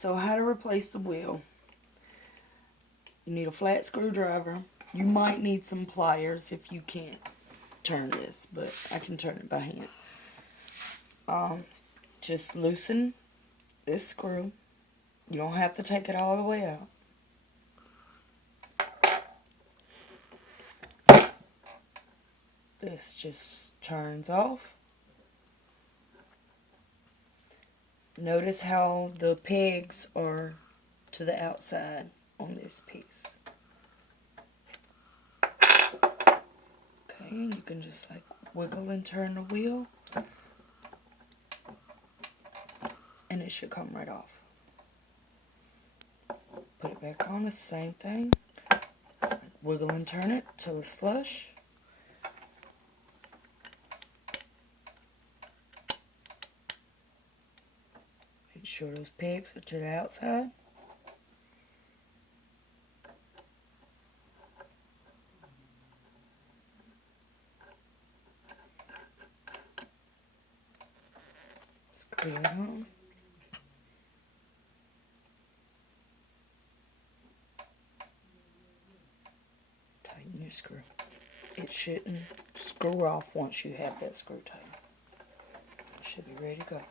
So how to replace the wheel. You need a flat screwdriver. You might need some pliers if you can't turn this, but I can turn it by hand. Just loosen this screw. You don't have to take it all the way out. This just turns off. Notice how the pegs are to the outside on this piece. Okay, and you can just like wiggle and turn the wheel, and it should come right off. Put it back on, the same thing. Just like wiggle and turn it till it's flush. Make sure those pegs are to the outside. Screw it on. Tighten your screw. It shouldn't screw off once you have that screw tightened. It should be ready to go.